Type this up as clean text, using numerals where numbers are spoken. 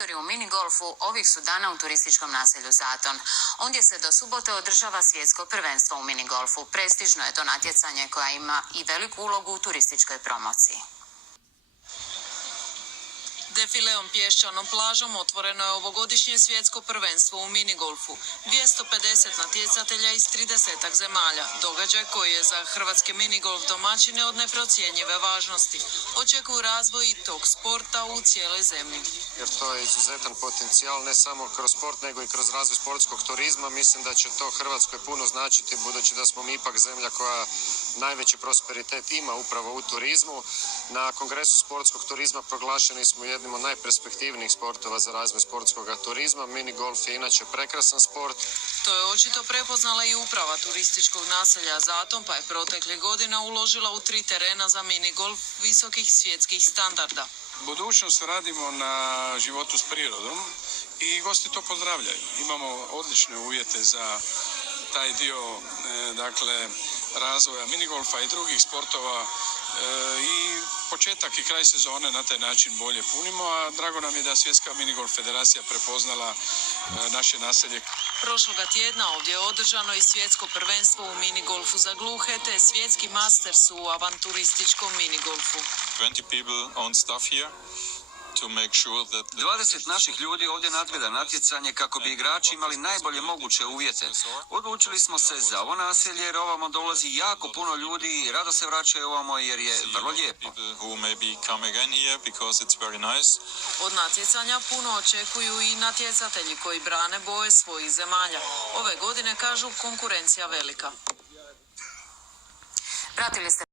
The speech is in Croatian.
U minigolfu ovih su dana u turističkom naselju Zaton. Ondje se do subote održava svjetsko prvenstvo u minigolfu. Prestižno je to natjecanje koja ima i veliku ulogu u turističkoj promociji. Defileom pješčanom plažom otvoreno je ovogodišnje svjetsko prvenstvo u minigolfu. 250 natjecatelja iz 30 zemalja. Događaj koji je za hrvatske minigolf domaćine od neprocjenjive važnosti. Očekuju razvoj tog sporta u cijeloj zemlji. Jer to je izuzetan potencijal ne samo kroz sport nego i kroz razvoj sportskog turizma. Mislim da će to Hrvatskoj puno značiti budući da smo mi ipak zemlja koja najveći prosperitet ima upravo u turizmu. Na Kongresu sportskog turizma proglašeni smo jednim od najperspektivnijih sportova za razvoj sportskog turizma. Minigolf je inače prekrasan sport. To je očito prepoznala i uprava turističkog naselja Zaton, pa je proteklih godina uložila u 3 terena za minigolf visokih svjetskih standarda. Budućnost radimo na životu s prirodom i gosti to pozdravljaju. Imamo odlične uvjete za taj dio razvoja minigolfa i drugih sportova i početak i kraj sezone na taj način bolje punimo, a drago nam je da Svjetska minigolf federacija prepoznala naše naselje. Prošloga tjedna ovdje je održano i svjetsko prvenstvo u minigolfu za gluhe te svjetski masters u avanturističkom minigolfu. 20 naših ljudi ovdje nadgleda natjecanje kako bi igrači imali najbolje moguće uvjete. Odlučili smo se za ovo naselje jer ovamo dolazi jako puno ljudi i rado se vraćaju ovamo jer je vrlo lijepo. Od natjecanja puno očekuju i natjecatelji koji brane boje svojih zemalja. Ove godine, kažu, konkurencija velika. Pratili ste